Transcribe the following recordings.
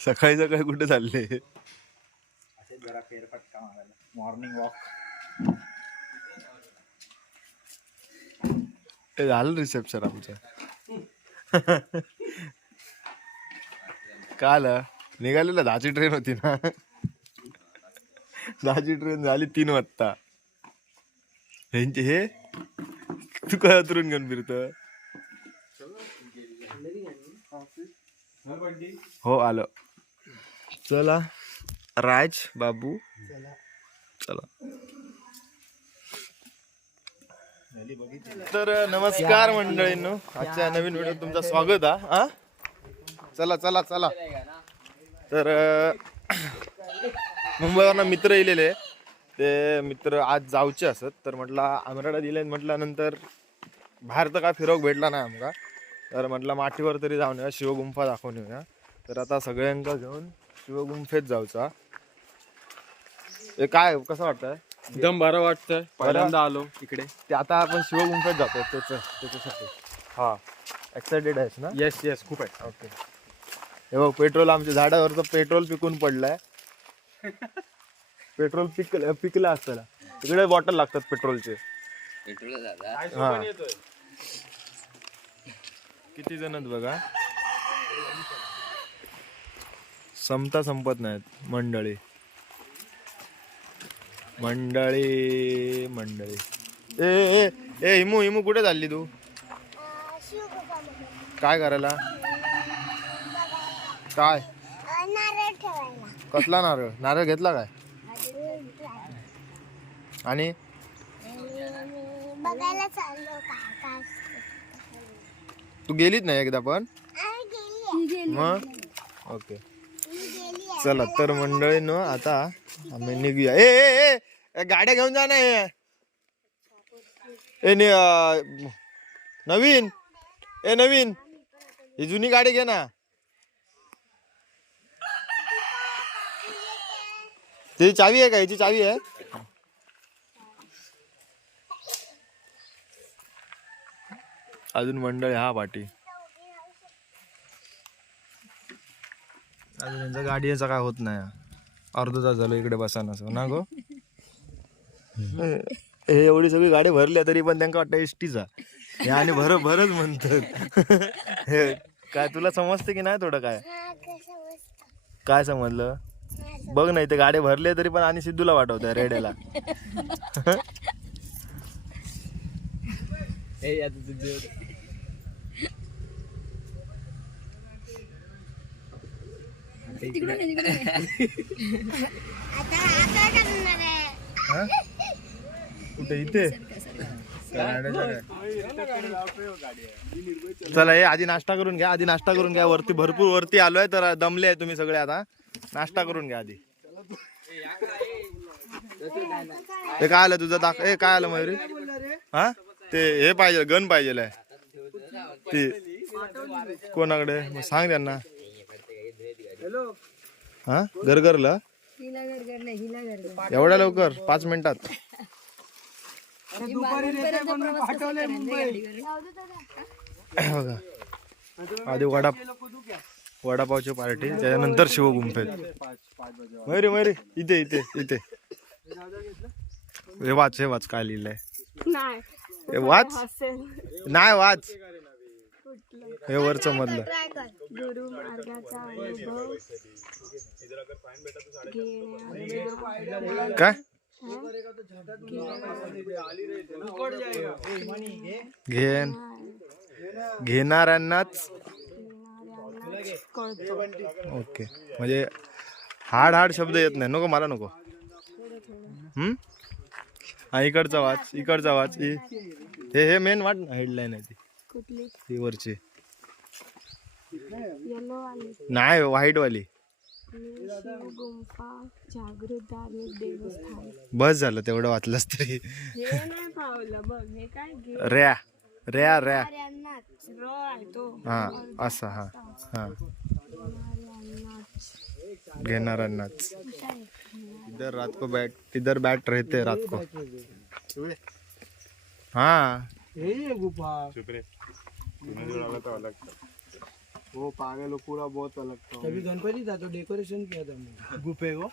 सकाळी सकाळी कुठे चालले? असे जरा फेरफटका मारायला. मॉर्निंग वॉक ते झालं रिसेप्शन आमचं. काल निघालेलं दहाची ट्रेन होती ना. दहाची ट्रेन झाली तीन वाजता. ह्यांचे हे तू काय उतरून घेऊन फिरत हो आलो. चला. राज बाबू. चला. तर नमस्कार मंडळींनो. आजच्या नवीन व्हिडिओ तुमचं स्वागत हा? हा? चला चला चला. तर मुंबईवरनं मित्र येलेले. ते मित्र आज जाऊचे असत. तर म्हटलं आमराडा दिले म्हटल्यानंतर बाहेर तर काय फिरवक भेटला नाही आमका. तर म्हटलं माठीवर तरी जाऊन येऊया शिवगुंफा दाखवून येऊया. तर आता सगळ्यांका घेऊन शिवगुंफेत जाऊचा. हे काय कसं वाटतंय? एकदम बरं वाटतंय. पहिल्यांदा आलो इकडे. ते आता आपण शिवगुंफेत जातो त्याच त्याच्यासाठी. हा एक्सायटेड आहेस ना? येस येस खूप आहे. ओके हे बघ पेट्रोल आमच्या झाडावरचं पेट्रोल पिकून पडलंय. पेट्रोल पिक पिकलं असतं तिकडे बॉटल लागतात पेट्रोलचे. हा. किती जण आहेत बघा? संपता संपत नाहीत मंडळी. मंडळी मंडळी. ए ए ए हिमू हिमू कुठे चालली तू? काय करायला? काय? कसला नारळ? नारळ घेतला काय? आणि? आणि बघायला चाललो काय काय तू गेलीच नाही एकदा पण? मग? ओके. चला तर मंडळीनो आता आम्ही निघूया. ए ए गाड्या घेऊन जा ना हे. ए नि- अं, नवीन. ए नवीन. ही जुनी गाडी घे ना. त्याची चावी आहे का? याची चावी आहे? अजून मंडळ हा पाठी अजून यांचा गाडीचा काय होत नाही. अर्धा तास झालं इकडे बसा नसं ना गो? हे एवढी सगळी गाडी भरल्या तरी पण त्यांना वाटतं एस टीचा हे आणि भर भरच म्हणतात. हे काय तुला समजते की नाही थोडं काय? हा. काय समजलं? बघ नाही ते गाडी भरले तरी पण आणि सिद्धूला वाटवत रेड्याला. आता आता करणार आहे. हा? कुठे? इथे? चला हे आधी नाश्ता करून घ्या आधी नाश्ता करून घ्या. वरती भरपूर वरती आलोय तर दमले आहे तुम्ही सगळे आता. नाश्ता करून घ्या आधी. हे काय आलं तुझं दाख ए काय आलं मयुरी? हा? ते हे पाहिजे गन पाहिजे ते कोणाकडे? मग सांग त्यांना. हा? गरगरला एवढ्या लवकर? पाच मिनिटात. बघा. आधी वडा वडापावची पार्टी त्याच्यानंतर शिवगुंफेत मयुरी मयुरी इथे इथे इथे. हे वाच हे वाच काय लिहिलंय? हे वाच? नाही वाच. हे वरचं मधलं. गुरु मार्गाचा अनुभव. काय? घेन. घेणाऱ्यांनाच. ओके. म्हणजे हाड हाड शब्द येत नाही. नको मला नको. हम्म? हा इकडचा वाच इकडचा वाच. हे हे मेन वाट ना हेडलाईन आहे ती. कुठली? ती वरची येलो वाली. नाही व्हाईट वाली. शिव गुंफा जागृत धार्मिक देवस्थान. बस झालं तेवढं वाचलंच तरी. हे नाही पावलं बघ हे काय घे. रॅ रॅ रॅ यांनाच र आहे तो. हा असा हा हा. घेणाऱ्यांनाच. इधर रात को बैठ इधर बैठ रहते रात को. हाँ. वो पागल पूरा बहुत अलग था। कभी गणपती था तो डेकोरेशन किया था हमने। गुफे को?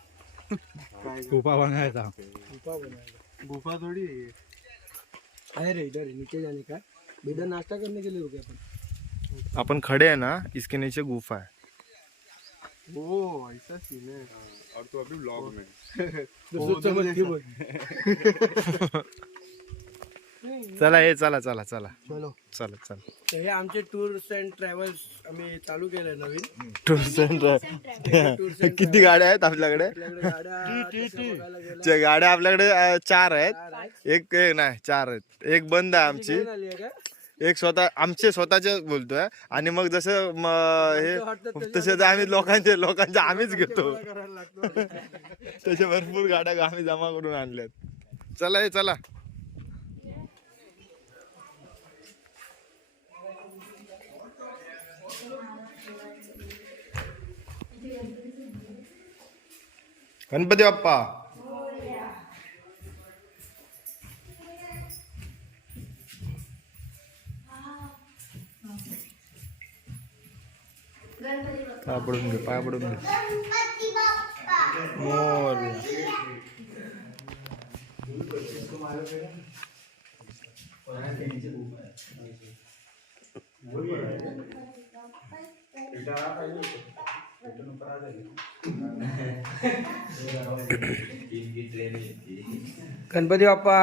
गुफा बनायचा गुफा बनाया गुफा थोड़ी है ये। है इधर नीचे जाने का। इधर नाश्ता करने के लिए रुके अपन। अपन खड़े है ना इसके नीचे गुफा है। ओ ऐसा सीन है। और तो अभी ब्लॉग में। के बोल चला हे चला चला चला. चलो. चला चला. तर हे आमचे टूर्स अँड ट्रॅव्हल्स आम्ही चालू केलंय नवीन. टूर्स अँड किती गाड्या आहेत आपल्याकडे? आपल्याकडे गाड्या तसं बघायला गेलं. चे गाड्या आपल्याकडे अं, चार आहेत. एक एक नाही चार आहेत. एक बंद आहे आमची. घेऊन आली आहे का? एक स्वतः आमचे स्वतःचे बोलतोय. आणि मग जसं म, हे तसे आम्ही लोकांचे लोकांचे आम्हीच घेतो. करायला लागतो. तसे भरपूर गाड्या आम्ही जमा करून आणल्यात. चला हे चला. गणपती बाप्पा पाय पडून घे पाय पडून घे गणपती बाप्पा मोर गणपती बाप्पा.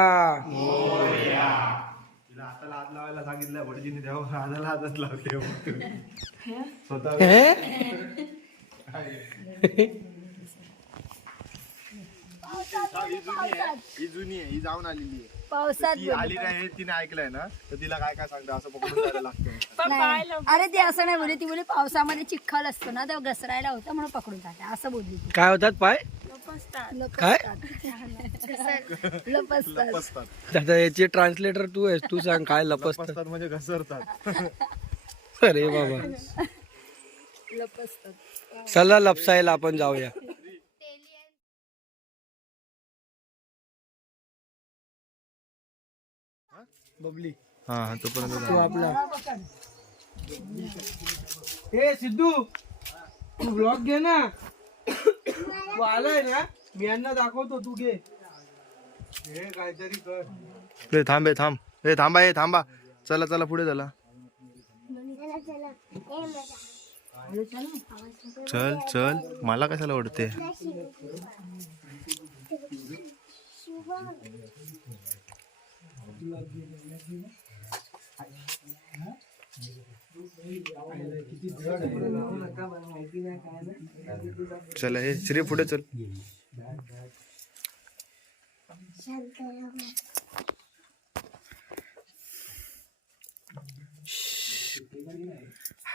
तिला हाताला हात लावायला सांगितलं भटजीने तेव्हा हाताला हातच लावते ही जुनी आहे. ही जाऊन आलेली आहे. पावसात ती आली नाही तिने ऐकलंय ना? तर तिला काय काय सांगतं असं पकडून जायला लागतं अरे ते असं नाही बोलली ती बोली पावसामध्ये चिखल असतो ना तेव्हा घसरायला होता म्हणून पकडून टाका असं बोलली ती. काय होतात पाय? लपसतात. काय? लपसतात. लपसतात. आता याचे ट्रान्सलेटर तू आहेस तू सांग काय लपसत. लपसतात म्हणजे घसरतात. अरे बाबा. लपसतात. चला लपसायला आपण जाऊया. बबली. हा हा तोपर्यंत तो आपला. हे सिद्धू तू ब्लॉग घे ना. तू आलाय ना मी यांना दाखवतो तू घे. हे काहीतरी कर. ए, थांब ए थांब. ए थांबा ए थांबा. चला चला पुढे चला. चला चला. मला कशाला ओढते? चला हे श्री पुढे चल.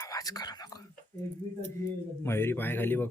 आवाज करू नको. मयुरी पाय खाली बघ.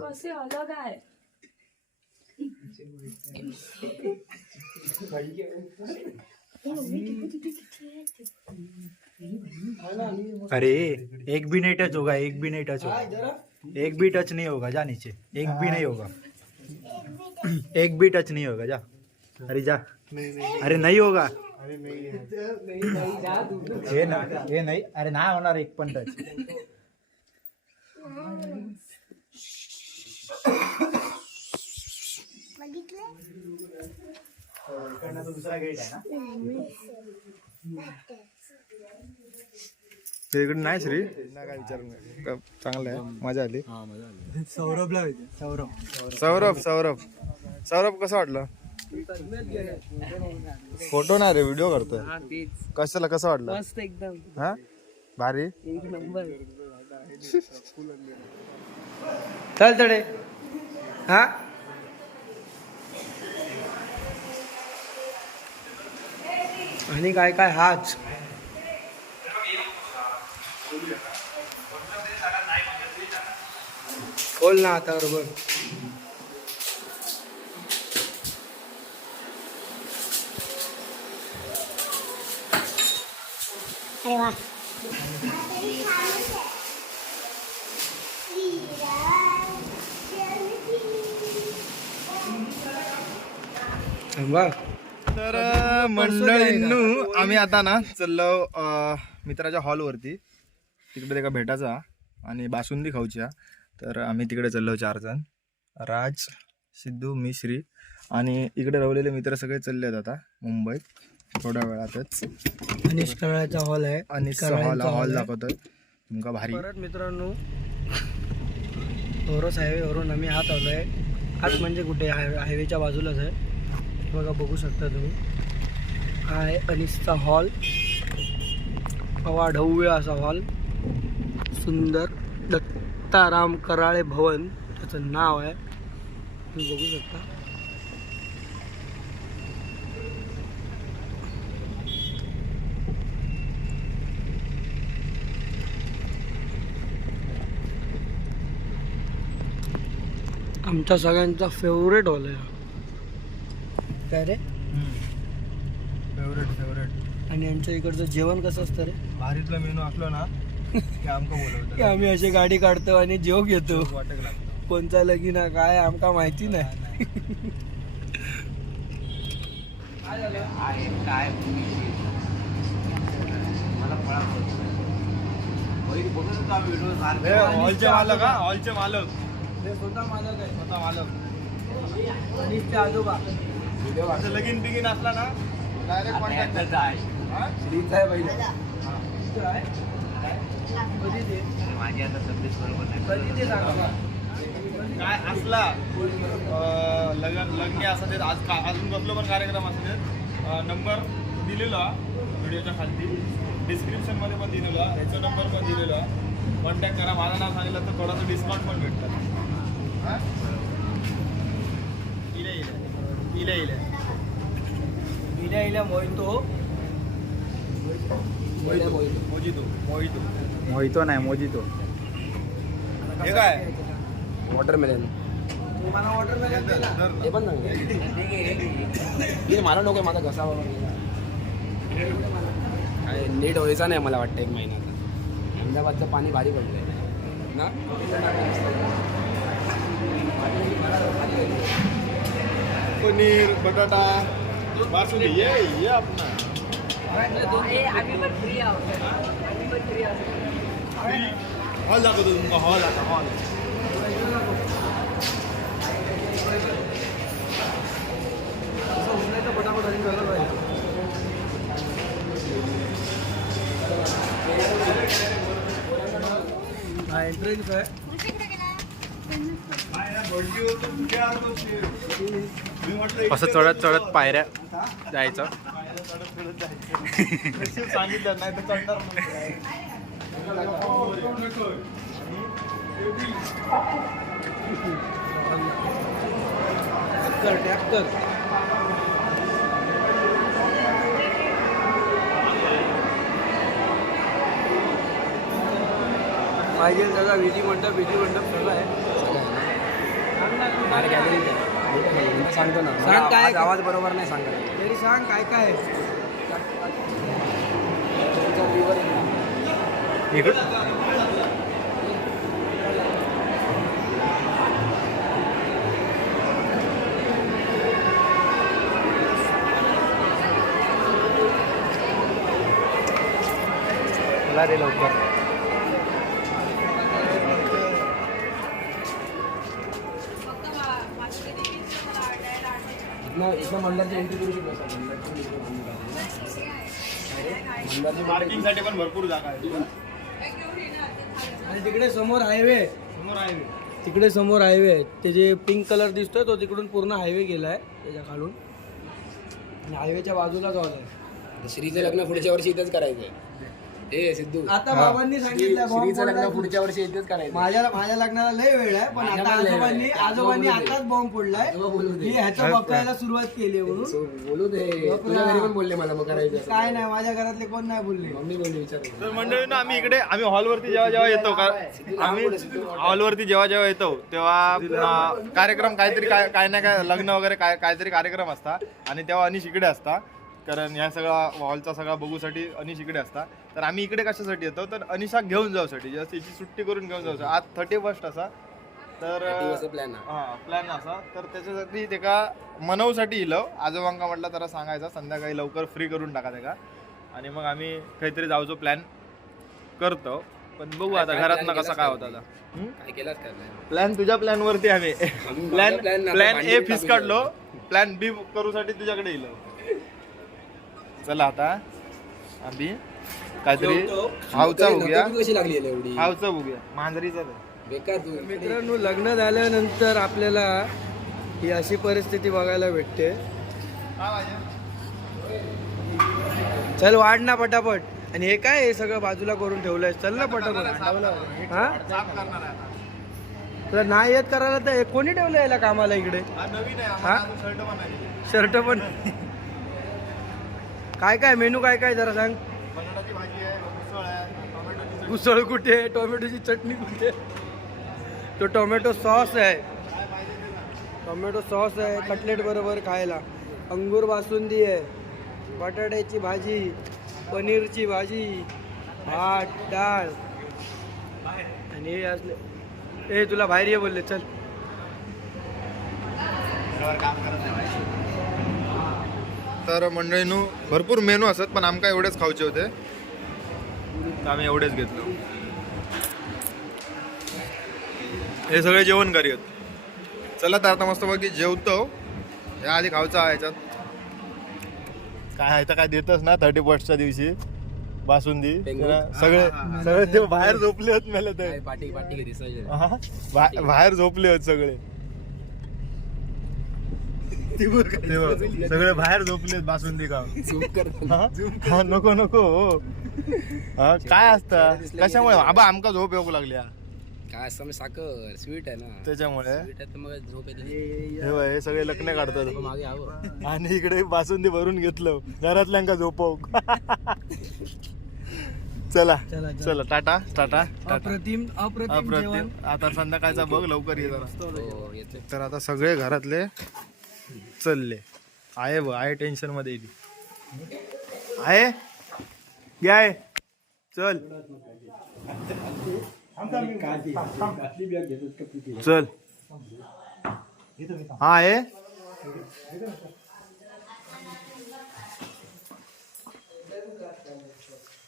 कसे अलग आहे अरे, एक भी नहीं टच होगा, एक भी नहीं टच होगा। एक भी टच नहीं होगा, जा नीचे। एक भी नहीं होगा। एक भी टच नहीं होगा, जा। अरे जा। अरे, नहीं होगा। हे ना हे नाही. अरे नाही होणार एक पण टच बघितलं? दुसरा गेट आहे ना? इकडे नाही श्री. ना काय विचार नाही. चांगलं आहे? मजा आली. सौरभला सौरभ सौरभ सौरभ. सौरभ कसं वाटलं? फोटो नाही रे व्हिडिओ करतोय. कशाला कसं वाटलं? मस्त एकदम. हा? भारी? एक नंबर. चल तडे. हा? आणि काय काय? हाच. बोल ना आता बरोबर. अरे वा. तर मंडळींनू आम्ही आता ना चाललो अं, मित्राच्या हॉलवरती. तिकडे एका भेटायचा आणि बासुंदी खाऊच्या. तर आम्ही तिकडे चाललो चार जण राज सिद्धू मी श्री आणि इकडे राहिलेले मित्र सगळे चालले आहेत आता मुंबईत. थोड्या वेळातच. अनिश कराळ्याचा हॉल आहे. आणि हॉल हॉल आहे. दाखवतात तुमका भारी. परत मित्रांनो ओरोस हायवेवरून आम्ही आत आलो आहे आत म्हणजे कुठे? हाय हायवेच्या बाजूलाच आहे. बघा बघू शकता तुम्ही. हा आहे अनिसचा हॉल अवाढव्य असा हॉल सुंदर दत्ताराम कराळे भवन. त्याचं नाव आहे. तुम्ही बघू शकता. आमच्या सगळ्यांचा फेवरेट हॉल आहे हा. काय रे? फेवरेट फेवरेट आणि आमच्या इकडचं जेवण कसं असतं रे? भारीतला मेनू असलो ना की आमका की बोलवतात आम्ही अशी गाडी काढतो आणि जेव घेतो. कोणचा लगीन आहे काय आमका माहिती नाही. हॉलचे मालक हा हॉलचे मालक. स्वतः मालक आहे स्वतः मालक. आजोबा. असं लगीन बिगीन असला ना डायरेक्ट कॉन्टॅक्ट कधी ते? कधी ते सांगा. काय असला लग्न लग्न असं ते आज का अजून बसलो पण कार्यक्रम असं ते. नंबर दिलेला व्हिडिओच्या खालती. डिस्क्रिप्शनमध्ये पण दिलेला ह्याचा नंबर पण दिलेला. कॉन्टॅक्ट करा. माझं नाव सांगितलं तर थोडंसं डिस्काउंट पण भेटतं. हा? मोहितो मोजितो मोहितो मोहितो नाही मोजितो हे काय वॉटरमेलन मला ते पण चांगलं हे मला नको माझा घसा काय नीट व्हायचा नाही मला वाटतं एक महिन्याचा अहमदाबादचं पाणी भारी पडलंय ना पनीर बटाटा बासुंदी ये ये अपना. हॉल दाखवतो तुमका हॉल आता हॉल पटापट आणि झालं पाहिजे हा एंट्रन्स आहे. असं चढत चढत पायऱ्या जायचं. सांगितलं नाही तर चढणार पाहिजे त्याचा विधी मंडप विधी मंडप सगळं आहे. सांगतो ना. सांग काय? आज आवाज बरोबर नाही सांगत. तरी सांग काय काय आहे. रे लवकर. इथनं इथनं मंडळाची एंट्री करू शकतो मंडळाची पार्किंगसाठी पण भरपूर जागा आहे आणि तिकडे समोर हायवे समोर आहे तिकडे समोर हायवे आहे ते जे पिंक कलर दिसतोय तो तिकडून पूर्ण हायवे गेलाय त्याच्या खालून. आणि हायवेच्या बाजूला जाऊ आहे. श्रीचं लग्न पुढच्या वर्षी इथंच करायचंय. ए सिद्धू. आता बाबांनी सांगितलं श्रीचं लग्न. पुढच्या वर्षी येतेच करायचं. माझ्या माझ्या लग्नाला लय वेळ आहे पण आता पण लय वेळ आजोबांनी आहे. आजोबांनी आजोबा बोलू दे. आताच बॉम्ब फोडलाय. आजोबा बोलू दे. मी ह्याचं बघायला सुरुवात केली म्हणून. सो, बोलू दे. तुझ्या घरी पण बोलले मला मग करायचं असं. काय नाही माझ्या घरातले कोण नाही बोलले. मम्मी बोलली विचार तर मंडळीनं आम्ही इकडे आम्ही हॉलवरती जेव्हा जेव्हा येतो का आम्ही हॉलवरती जेव्हा जेव्हा येतो तेव्हा अं, कार्यक्रम काहीतरी काय काय ना काय लग्न वगैरे काय काहीतरी कार्यक्रम असता. आणि तेव्हा अनिश इकडे असता. कारण ह्या सगळा हॉलचा सगळा बघूसाठी अनिश इकडे असता. तर आम्ही इकडे कशासाठी येतो? तर अनिशा घेऊन जाऊसाठी. जस्ट याची सुट्टी करून घेऊन जाऊ आज थर्टी फर्स्ट असा. तर प्लॅन हा. प्लॅन असा. तर त्याच्यासाठी ते का मनवसाठी इलो. आजोबांका म्हटलं जरा सांगायचा. संध्याकाळी लवकर फ्री करून टाका ते का. आणि मग आम्ही काहीतरी जाऊचो प्लॅन करतो. पण बघू आता घरात ना कसा काय? होता? प्लॅन तुझ्या प्लॅन वरती आम्ही. प्लॅन प्लॅन ए फिस काढलो. प्लॅन बी करूसाठी तुझ्याकडे येलो चला आता. आम्ही काहीतरी हावचा बघूया कशी लागली एवढी? हावचा बघूया मांजरीचा. बेकार तू. मित्रांनो लग्न झाल्यानंतर आपल्याला ही अशी परिस्थिती बघायला भेटते. चल वाढ ना पटापट. आणि हे काय हे सगळं बाजूला करून ठेवलंय चल ना पटापट. हा? तर नाही येत करायला तर हे कोणी ठेवलं याला कामाला इकडे? हा शर्ट पण काय काय मेनू काय काय जरा सांग. बटाट्याची भाजी आहे उसळ आहे टोमॅटोची चटणी. उसळ कुठे टोमॅटोची चटणी कुठे तो टोमॅटो सॉस आहे. टोमॅटो सॉस आहे कटलेट बरोबर खायला. अंगूर बासुंदी आहे बटाट्याची भाजी पनीरची भाजी भात डाळ. आणि हे असले. ए तुला बाहेर ये बोलले चल. तर मंडळीनू भरपूर मेनू असत पण आमका एवढेच खाऊचे होते. तर आम्ही एवढेच घेतलो. हे सगळे जेवण करी चला तर आता मस्त बाकी जेवतो. या आधी खाऊचा आहे याच्यात. काय आहे तर काय देतच ना थर्टी फर्स्टच्या दिवशी. बासुंदी. सगळे सगळे ते बाहेर झोपले होत मला ते. बाहेर झोपले होत सगळे. ते बघ, सगळे बाहेर झोपले बासुंदी कर हा? हा, नको नको हो. हा, काय असतं? कशामुळे? आबा आमका झोप येऊ लागल्या. काय असं म्हणजे साखर स्वीट आहे ना. त्याच्यामुळे? स्वीट आहे तर मग झोप येते. हे हे सगळे लग्न काढतात. आणि इकडे बासुंदी भरून घेतलं. घरातल्यांका झोपव चला चला, चला. टाटा टाटा टाटा. अप्रतिम अप्रतिम आता संध्याकाळचा बघ लवकर ये हो येते तर आता सगळे घरातले चलले. आहे ब आहे टेन्शनमध्ये येते आहे? घ्या आहे. चल. चल. हा आहे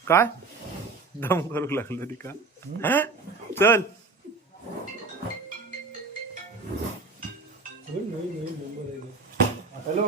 काय? दम करू लागलो ती का? चल. હેલો